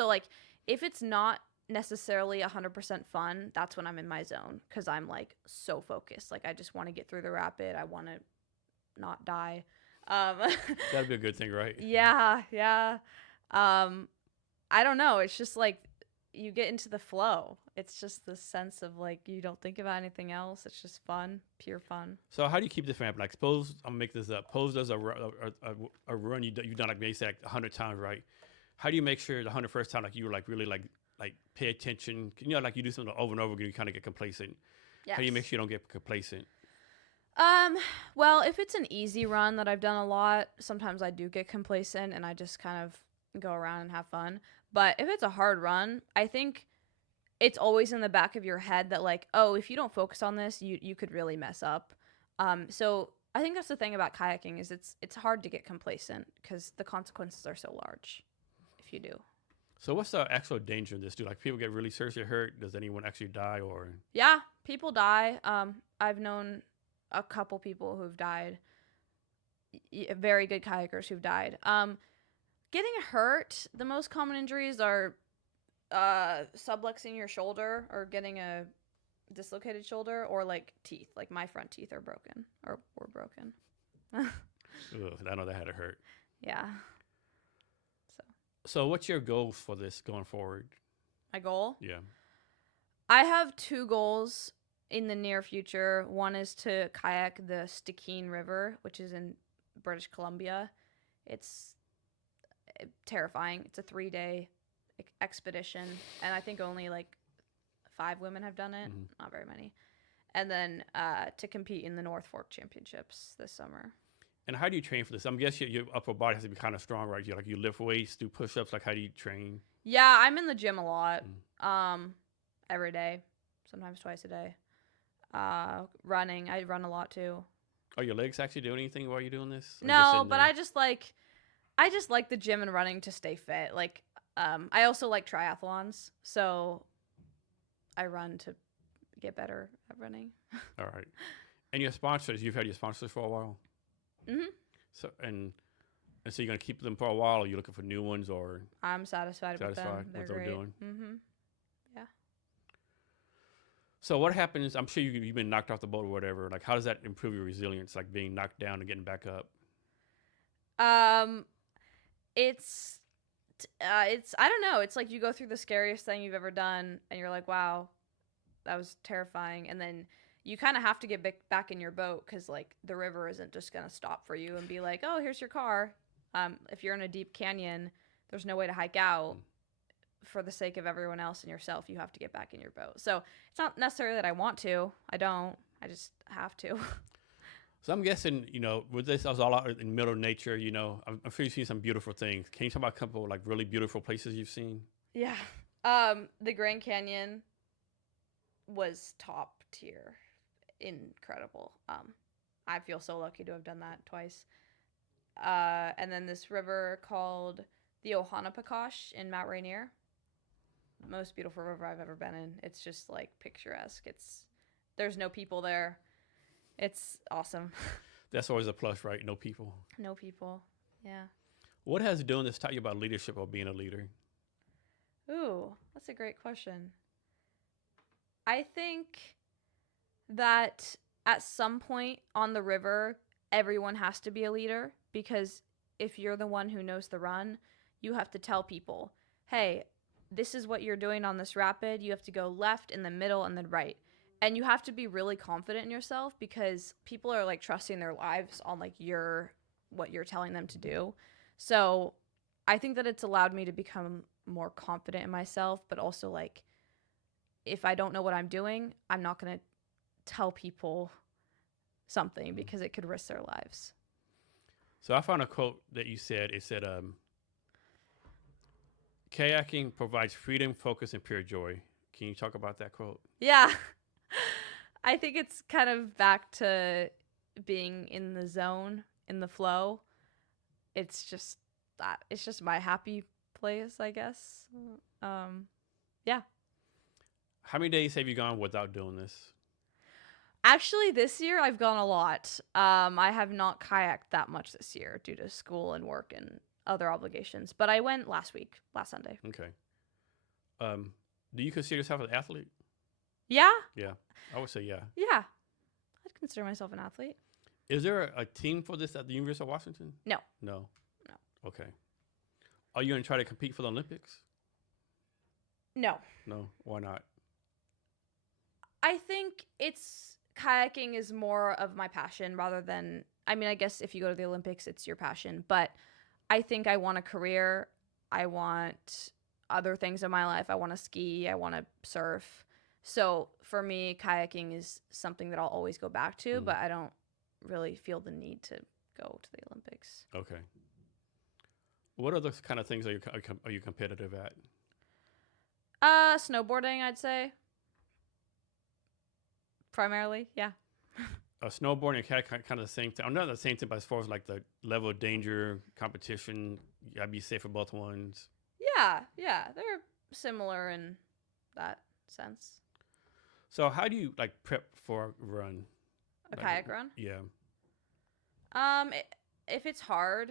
So like if it's not necessarily 100% fun, that's when I'm in my zone because I'm like so focused. Like I just want to get through the rapid. I want to not die. Um, That'd be a good thing, right? yeah, yeah. Um, I don't know. It's just like you get into the flow. It's just the sense of like you don't think about anything else. It's just fun, pure fun. So how do you keep this from like suppose I'm make this up. Suppose there's a run you've done like maybe say like 100 times, right? How do you make sure the 101st time like you like really like pay attention? You know, like you do something over and over again, you kind of get complacent. How do you make Yes. sure you don't get complacent? Um, well, if it's an easy run that I've done a lot, sometimes I do get complacent and I just kind of go around and have fun. But if it's a hard run, I think it's always in the back of your head that like, oh, if you don't focus on this, you could really mess up. So I think that's the thing about kayaking is it's hard to get complacent because the consequences are so large if you do. So what's the actual danger in this? Do like people get really seriously hurt? Does anyone actually die or? Yeah, people die. I've known a couple people who've died, very good kayakers who've died. Getting hurt, the most common injuries are subluxing your shoulder or getting a dislocated shoulder or like teeth. Like my front teeth are broken or were broken. Ugh, I know that had to hurt. Yeah. So So what's your goals for this going forward? my goal, Yeah. I have two goals in the near future. One is to kayak the Steen River, which is in British Columbia. It's terrifying. It's a 3-day expedition, and I think only like 5 women have done it. Mm-hmm. Not very many. And then to compete in the North Fork Championships this summer. And how do you train for this? I'm guessing your upper body has to be kind of strong, right? You lift weights, do push-ups. Like how do you train? Yeah, I'm in the gym a lot. Mm. Every day, sometimes twice a day. Running, I run a lot too. Are your legs actually doing anything while you're doing this? Or you just No, sitting but there? I just like the gym and running to stay fit. Like I also like triathlons, so I run to get better at running. All right. And your sponsors, you've had your sponsors for a while. Mhm. So and so you're gonna keep them for a while, or you're looking for new ones, or I'm satisfied with them. satisfied They're with what they're great. doing. Mhm. Yeah. So what happens? I'm sure you've been knocked off the boat or whatever. Like how does that improve your resilience? Like being knocked down and getting back up. Um it's it's I don't know. It's like you go through the scariest thing you've ever done and you're like, "Wow, that was terrifying." And then you kind of have to get back in your boat cuz like the river isn't just going to stop for you and be like, "Oh, here's your car." If you're in a deep canyon, there's no way to hike out. Mm. For the sake of everyone else and yourself, you have to get back in your boat. So it's not necessarily that I want to. I don't. I just have to. So I'm guessing, with this, I was all out in the middle of nature. I'm sure you've seen some beautiful things. Can you talk about a couple like really beautiful places you've seen? Yeah. The Grand Canyon was top tier, incredible. I feel so lucky to have done that twice. And then this river called the Ohanapekosh in Mount Rainier. Most beautiful river I've ever been in. It's just like picturesque. There's no people there. It's awesome. That's always a plus, right? No people. No people. Yeah. What has doing this taught you about leadership or being a leader? Ooh, that's a great question. I think that at some point on the river, everyone has to be a leader because if you're the one who knows the run, you have to tell people, hey, this is what you're doing on this rapid. You have to go left in the middle and then right. And you have to be really confident in yourself because people are like trusting their lives on like what you're telling them to do. So I think that it's allowed me to become more confident in myself, but also like if I don't know what I'm doing, I'm not going to tell people something because it could risk their lives. So I found a quote that you said. It said, kayaking provides freedom, focus, and pure joy. Can you talk about that quote? Yeah. I think it's kind of back to being in the zone, in the flow. It's just that. It's just my happy place, I guess. Yeah. How many days have you gone without doing this? Actually, this year I've gone a lot. I have not kayaked that much this year due to school and work and other obligations. But I went last Sunday. Okay. Do you consider yourself an athlete? Yeah. Yeah, I would say yeah. Yeah. I'd consider myself an athlete. Is there a team for this at the University of Washington? No. No. No. Okay. Are you going to try to compete for the Olympics? No. No. Why not? I think kayaking is more of my passion rather than, I mean, I guess if you go to the Olympics, it's your passion, but I think I want a career. I want other things in my life. I want to ski. I want to surf. So for me, kayaking is something that I'll always go back to, but I don't really feel the need to go to the Olympics. Okay. What other kind of things are you competitive at? Snowboarding, I'd say. Primarily, yeah. Snowboarding and kayak kind of the same thing. I'm not the same thing, but as far as like the level of danger, competition, you gotta be safe for both ones. Yeah, they're similar in that sense. So how do you like prep for a run? A Like, kayak run? Yeah. If it's hard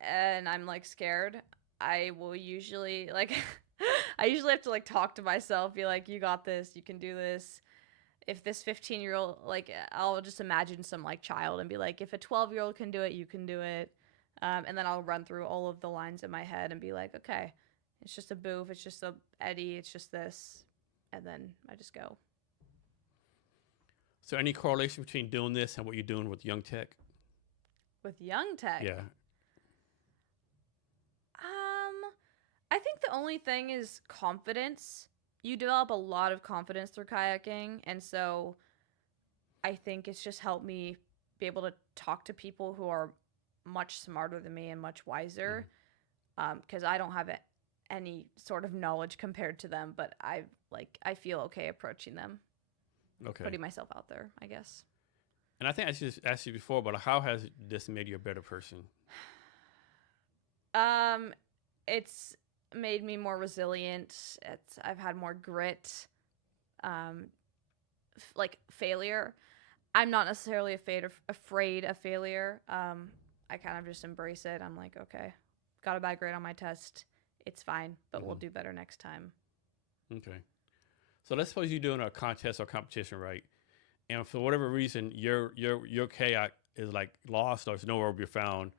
and I'm like scared, I will usually like I usually have to like talk to myself, be like, you got this, you can do this. If this 15-year-old, like, I'll just imagine some like child and be like, if a 12-year-old can do it, you can do it. And then I'll run through all of the lines in my head and be like, okay, it's just a boof, it's just a eddy, it's just this. And then I just go. So any correlation between doing this and what you're doing with Young Tech? With Young Tech? Yeah. I think the only thing is confidence. You develop a lot of confidence through kayaking, and so I think it's just helped me be able to talk to people who are much smarter than me and much wiser, because I don't have any sort of knowledge compared to them, but I feel okay approaching them. Okay. Putting myself out there, I guess. And I think I just asked you before, but how has this made you a better person? It's made me more resilient. I've had more grit. Like failure, I'm not necessarily afraid of failure. I kind of just embrace it. I'm like, okay, got a bad grade on my test. It's fine, but we'll do better next time. Okay. So let's suppose you're doing a contest or competition, right? And for whatever reason, your kayak is like lost or it's nowhere to be found.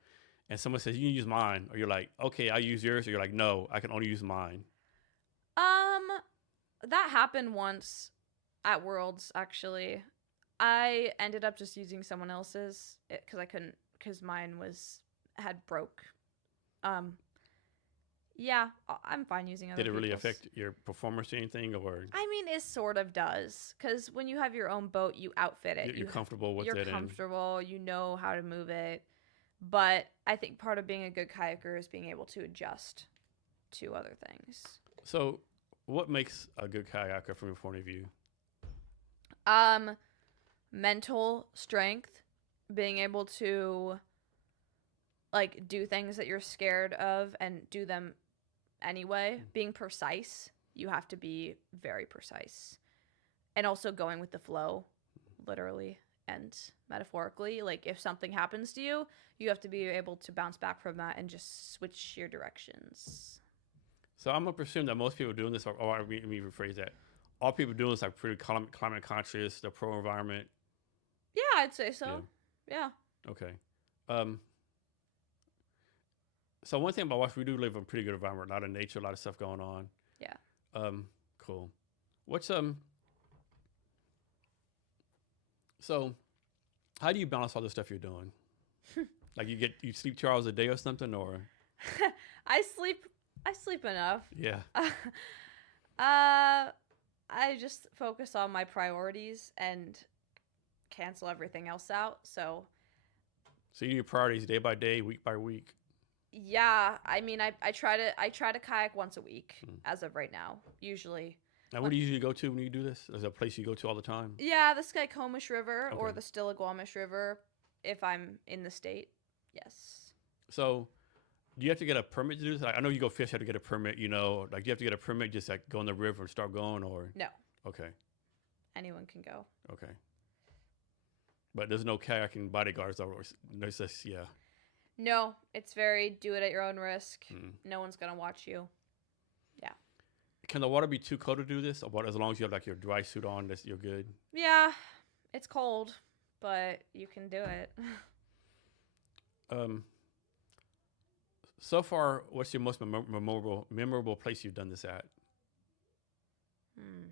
And someone says, you can use mine. Or you're like, okay, I'll use yours. Or you're like, no, I can only use mine. That happened once at Worlds, actually. I ended up just using someone else's because I couldn't, because mine had broke. Yeah, I'm fine using other Did it really people's. affect your performance or anything? Or I mean, it sort of does, because when you have your own boat, you outfit it. you're comfortable with it? You're comfortable. You know how to move it. But I think part of being a good kayaker is being able to adjust to other things. So what makes a good kayaker from your point of view? Mental strength, being able to like do things that you're scared of and do them anyway. Being precise. You have to be very precise. And also going with the flow, literally and metaphorically. Like if something happens to you, you have to be able to bounce back from that and just switch your directions. So I'm going to presume that most people doing this, or let me rephrase that. All people doing this are pretty climate conscious, they're pro-environment. Yeah, I'd say so. Yeah. Okay. So one thing about Washington, we do live in a pretty good environment, a lot of nature, a lot of stuff going on. Yeah. Cool. What's so how do you balance all the stuff you're doing? Like you sleep 2 hours a day or something, or? I sleep enough. Yeah. I just focus on my priorities and cancel everything else out. So you do your priorities day by day, week by week. Yeah, I mean, I try to kayak once a week as of right now, usually. Now, what do you usually go to when you do this? Is there a place you go to all the time? Yeah, the Skykomish River or the Stillaguamish River, if I'm in the state. Yes. So, do you have to get a permit to do this? I know you go fish, you have to get a permit, you know. Like, do you have to get a permit just like go in the river and start going, or? No. Okay. Anyone can go. Okay. But there's no kayaking bodyguards, or there's this, yeah. No, it's very do it at your own risk. No one's going to watch you. Yeah. Can the water be too cold to do this? Or what, as long as you have like your dry suit on, that's you're good. Yeah, it's cold, but you can do it. Um, so far, what's your most memorable place you've done this at? Hmm.